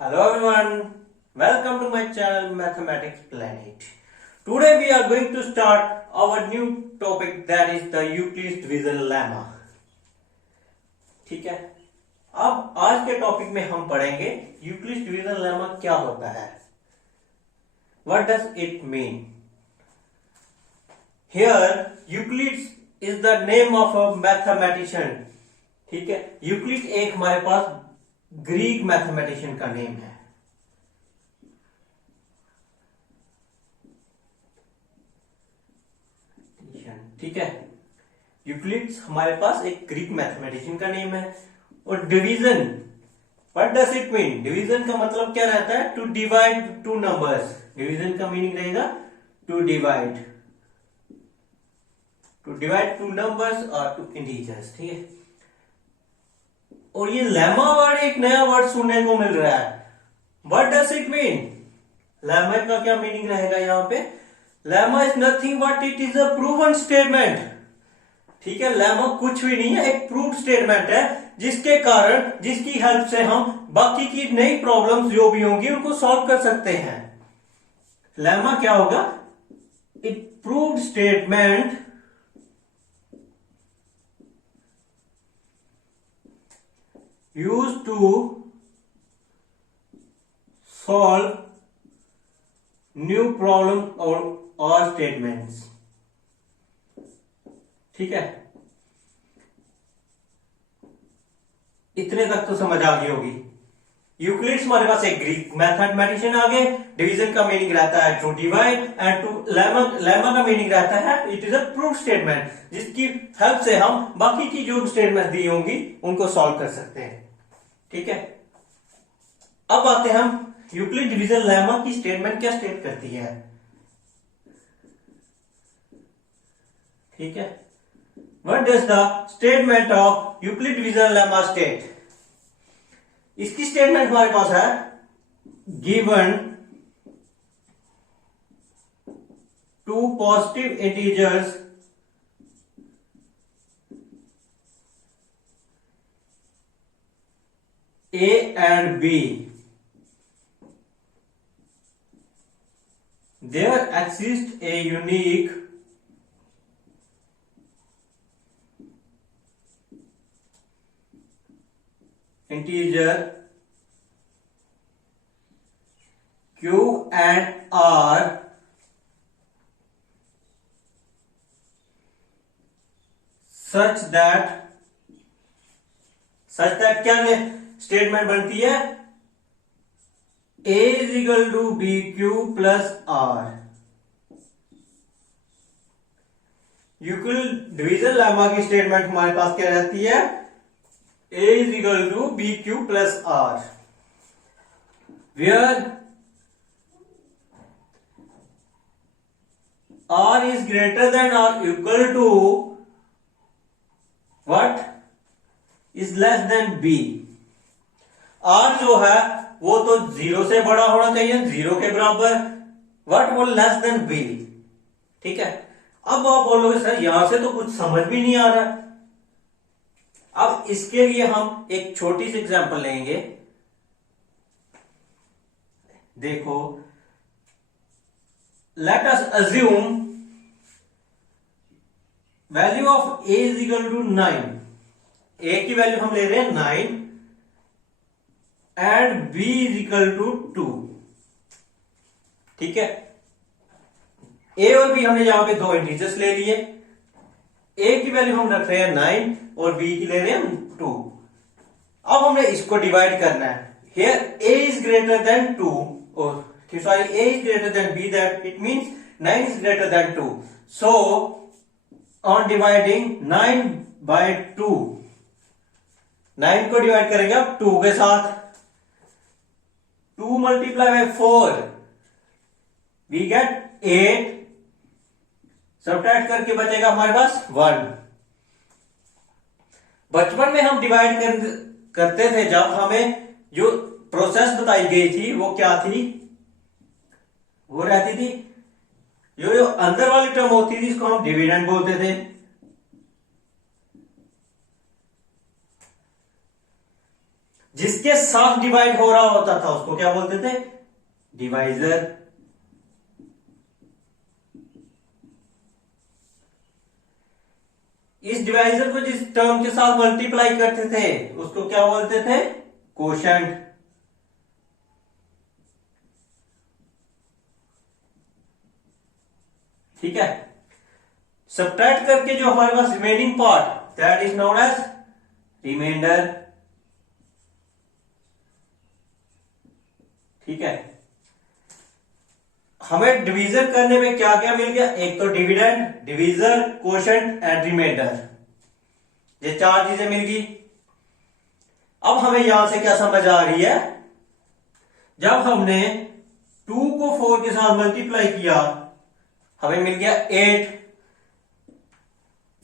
Hello everyone, welcome to my channel Mathematics Planet. Today we are going to start our new topic, that is the Euclid's division lemma. ठीक है, अब आज के topic में हम पढ़ेंगे यूक्लिड्स डिवीजन लेमा क्या होता है. What does it mean? Here Euclid is the name of a mathematician. ठीक है, यूक्लिड एक हमारे पास ग्रीक मैथमेटिशियन का नेम है. ठीक है, यूक्लिड्स हमारे पास एक ग्रीक मैथमेटिशियन का नेम है. और division, what does it mean? Division का मतलब क्या रहता है? To divide two numbers. Division का मीनिंग रहेगा टू डिवाइड टू नंबर्स और टू इंटीजर्स. ठीक है, और ये लेमा वर्ड, एक नया वर्ड सुनने को मिल रहा है. What does it mean? Lemma का क्या मीनिंग रहेगा यहाँ पे? Lemma is nothing but it is a proven statement. ठीक है, लेमा कुछ भी नहीं है, एक प्रूव स्टेटमेंट है जिसके कारण, जिसकी हेल्प से हम बाकी की नई प्रॉब्लम्स जो भी होंगी उनको सॉल्व कर सकते हैं. लेमा क्या होगा? It proved statement used to solve new problem or statements. ठीक है, इतने तक तो समझ आ गई होगी. यूक्लिड्स हमारे पास एक ग्रीक मैथमेटिशियन आ गए. डिवीजन का मीनिंग रहता है to divide and to lemma का मीनिंग रहता है it is a proof statement, जिसकी हेल्प से हम बाकी की जो स्टेटमेंट दी होंगी उनको सॉल्व कर सकते हैं. ठीक है, अब आते हैं हम यूक्लिड डिवीजन लेमा की स्टेटमेंट क्या स्टेट करती है. ठीक है, what does the statement of Euclid division lemma state? इसकी स्टेटमेंट हमारे पास है given two positive integers A and B, there exists a unique integer Q and R such that क्या स्टेटमेंट बनती है? A is equal to B Q plus R. Euclid division lemma की statement हमारे पास क्या रहती है? A is equal to B Q plus R, where R is greater than और equal to what? Is less than B. R जो है वो तो 0 से बड़ा होना चाहिए, 0 के बराबर. व्हाट? वो लेस देन B. ठीक है, अब आप बोलोगे सर यहां से तो कुछ समझ भी नहीं आ रहा. अब इसके लिए हम एक छोटी सी एग्जांपल लेंगे. देखो, let us assume value of A is equal to 9. A की वैल्यू हम ले रहे हैं 9 and B is equal to 2. ठीक है, A और B हमने यहां पे दो इंटीजर्स ले लिए. A की वैल्यू हम रख रहे हैं 9 और B की ले रहे हैं 2. अब हमने इसको डिवाइड करना है. Here A is greater than 2 or sorry A is greater than B, that it means 9 is greater than 2. So on dividing 9 by 2, 9 को डिवाइड करेंगे अब 2 के साथ. 2 multiplied by 4 we get 8. Subtract करके बचेगा हमारे पास 1. बचपन में हम डिवाइड करते थे जब हमें जो प्रोसेस बताई गई थी वो क्या थी? वो रहती थी जो अंदर वाली टर्म होती थी इसको हम डिविडेंड बोलते थे. जिसके साथ डिवाइड हो रहा होता था उसको क्या बोलते थे? डिवाइजर। इस डिवाइजर को जिस टर्म के साथ मल्टीप्लाई करते थे उसको क्या बोलते थे? कोशेंट। ठीक है। सब्ट्रैक्ट करके जो हमारे पास remaining part that is known as reminder. ठीक है। हमें डिवीजन करने में क्या क्या मिल गया? एक तो dividend, divisor, quotient and remainder, ये चार चीजें मिल गई। अब हमें यहां से क्या समझ आ रही है? जब हमने 2 को 4 के साथ मल्टीप्लाई किया हमें मिल गया 8।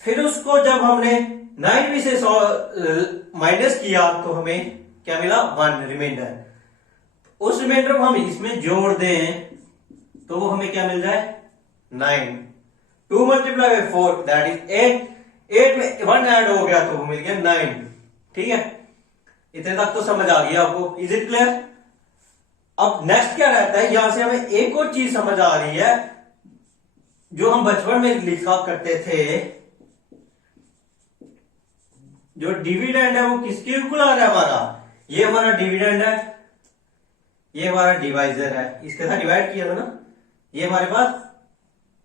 फिर उसको जब हमने 9 में से माइनस किया तो हमें क्या मिला? 1 रिमाइंडर। उस रिमाइंडर को हम इसमें जोड़ दें तो वो हमें क्या मिल जाए? 9। 2 मल्टीप्लाई बाय 4 दैट इज 8। 8 में 1 ऐड हो गया तो वो मिल गया 9। ठीक है, इतने तक तो समझ आ गया आपको? Is it clear? अब नेक्स्ट क्या रहता है? यहां से हमें एक और चीज समझ आ रही है जो हम बचपन में लिखा करते थे। जो डिविडेंड है वो किसके इक्वल आ रहा है? हमारा ये हमारा डिविडेंड है, ये हमारा डिवाइजर है, इसके साथ डिवाइड किया था ना। ये हमारे पास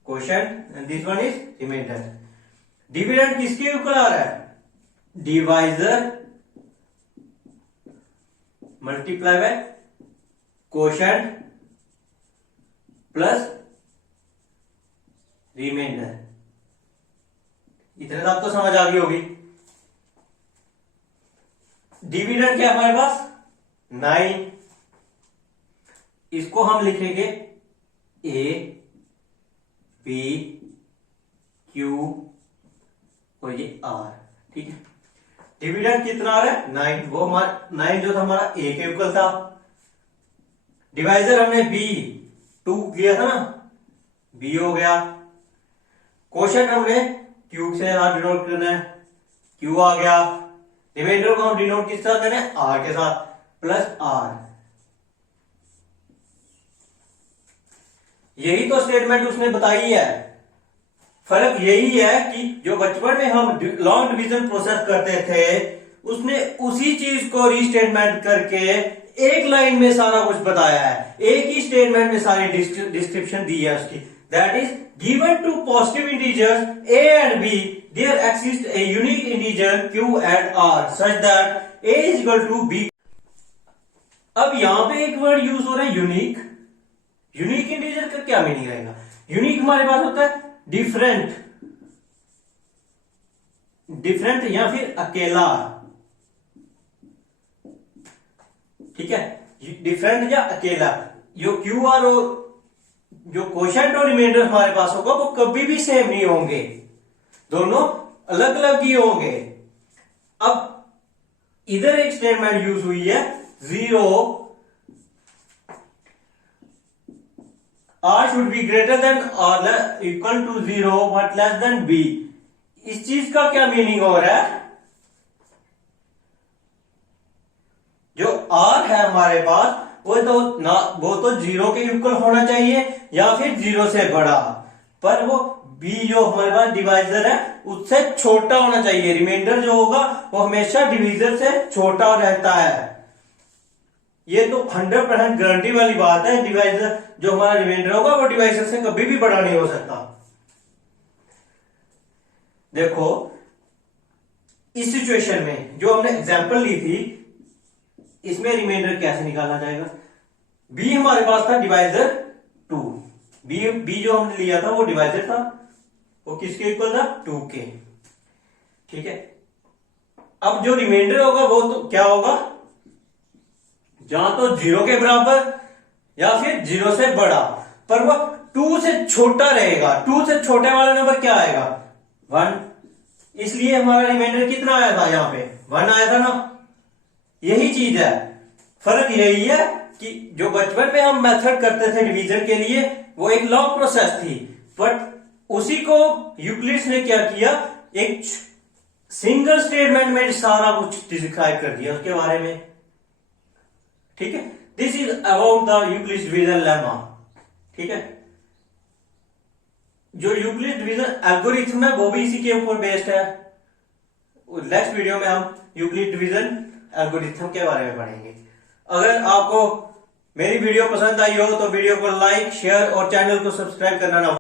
quotient and this one is reminder. Dividend किसके इक्वल आ रहा है? Divisor multiply by quotient plus reminder. इतने तक तो समझ आ गई होगी। डिविडेंड क्या है हमारे पास? 9। इसको हम लिखेंगे ए बी क्यू और ये आर। ठीक है, डिविडेंड कितना आ रहा है? 9। वो हमारा 9 जो था हमारा ए के इक्वल था। डिवाइजर हमने बी 2 लिया था ना, बी हो गया। कोशेंट हमने क्यू से डिनोट करना है, क्यू आ गया। रिमाइंडर को हम डिनोट किस साथ करें? आर के साथ, प्लस आर। यही तो स्टेटमेंट उसने बताई है। फर्क यही है कि जो बचपन में हम लॉन्ग डिवीजन प्रोसेस करते थे उसने उसी चीज को रीस्टेटमेंट करके एक लाइन में सारा कुछ बताया है, एक ही स्टेटमेंट में सारी डिस्क्रिप्शन दी है उसकी। That is given two positive integers a and b there exists a unique integer q and r such that a is equal to b। अब यहां पे एक वर्ड यूज हो रहा है यूनिक। यूनिक इंटीजर का क्या मीनिंग रहेगा? यूनिक हमारे पास होता है डिफरेंट, डिफरेंट या फिर अकेला। ठीक है, डिफरेंट या अकेला। जो क्यू आर और जो कोशेंट और रिमाइंडर हमारे पास होगा वो कभी भी सेम नहीं होंगे, दोनों अलग अलग ही होंगे। अब इधर एक स्टेटमेंट यूज हुई है 0 R should be greater than और equal to 0 but less than B. इस चीज का क्या मीनिंग हो रहा है? जो आर है हमारे पास वो तो 0 के इक्वल होना चाहिए या फिर 0 से बड़ा, पर वो बी जो हमारे पास डिवाइजर है उससे छोटा होना चाहिए। रिमाइंडर जो होगा वो हमेशा डिवीजर से छोटा रहता है। ये तो 100% गारंटी वाली बात है। डिवाइजर जो हमारा रिमाइंडर होगा वो डिवाइजर से कभी भी बड़ा नहीं हो सकता। देखो इस सिचुएशन में जो हमने एग्जांपल ली थी इसमें रिमाइंडर कैसे निकालना जाएगा? बी हमारे पास था डिवाइजर 2। बी जो हमने लिया था वो डिवाइजर था, वो किसके इक्वल था? 2 के। ठीक है, अब जो रिमाइंडर होगा वो तो क्या होगा? जहां तो 0 के बराबर या फिर 0 से बड़ा, पर वो 2 से छोटा रहेगा। 2 से छोटे वाला नंबर क्या आएगा? 1। इसलिए हमारा रिमाइंडर कितना आया था? यहां पे 1 आया था ना। यही चीज है, फर्क यही है कि जो बचपन में हम मेथड करते थे डिवीजन के लिए वो एक लॉन्ग प्रोसेस थी, बट उसी को यूक्लिड्स ने क्या किया? एक सिंगल स्टेटमेंट में सारा कुछ डिस्क्राइब कर दिया उसके बारे में। ठीक है, this is about the Euclid division lemma. ठीक है, जो यूक्लिड डिवीजन एल्गोरिथम है वो भी इसी के ऊपर बेस्ड है। नेक्स्ट वीडियो में हम यूक्लिड डिवीजन एल्गोरिथम के बारे में पढ़ेंगे। अगर आपको मेरी वीडियो पसंद आई हो तो वीडियो को लाइक, शेयर और चैनल को सब्सक्राइब करना ना